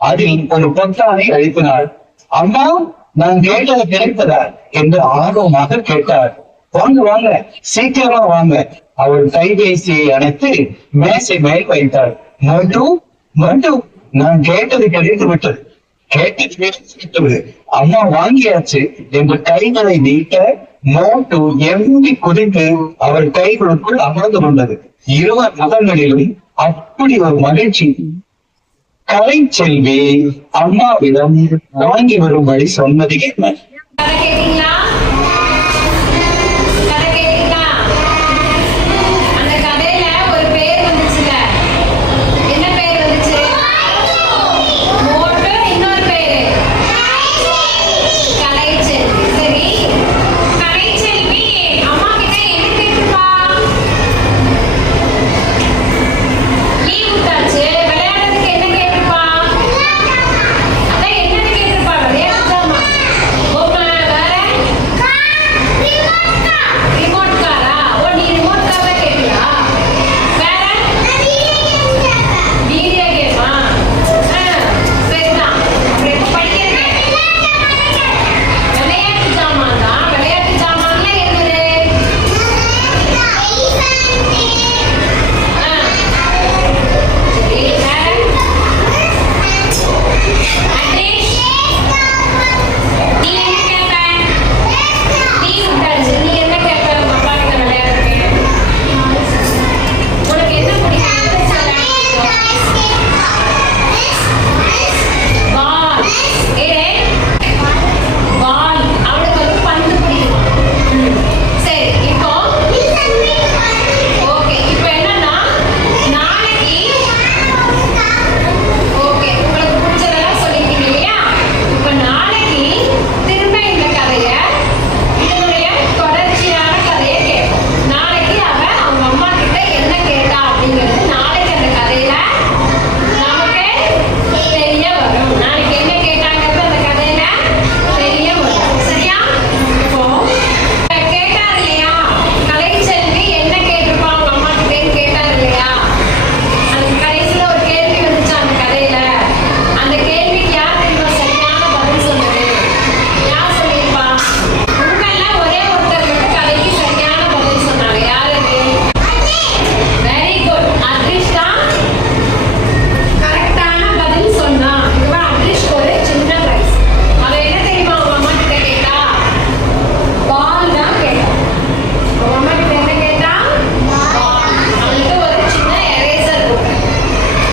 அதில் ஒரு பொத்தானை அழுத்தினார். அம்மா, நான் கேட்டது கிடைத்ததா என்று ஆர்வமாக கேட்டார். வாங்க வாங்க, சீக்கிரமா வாங்க. அவள் கைபேசியை அணைத்து மேசை மேல் வைத்தாள். மட்டு மட்டு, நான் கேட்டது கிடைத்து விட்டது, கேட்டது கிடைத்து விட்டது, அம்மா வாங்கியாச்சு என்று கைகளை நீட்ட மோட்டு எம்பி குதித்து அவள் கைகளுக்குள் அமர்ந்து கொண்டது. இருவர் முகங்களிலும் அப்படி ஒரு மகிழ்ச்சி. கலை செல்வி அம்மாவிடம் வாங்கி வரும்படி சொன்னது என்ன?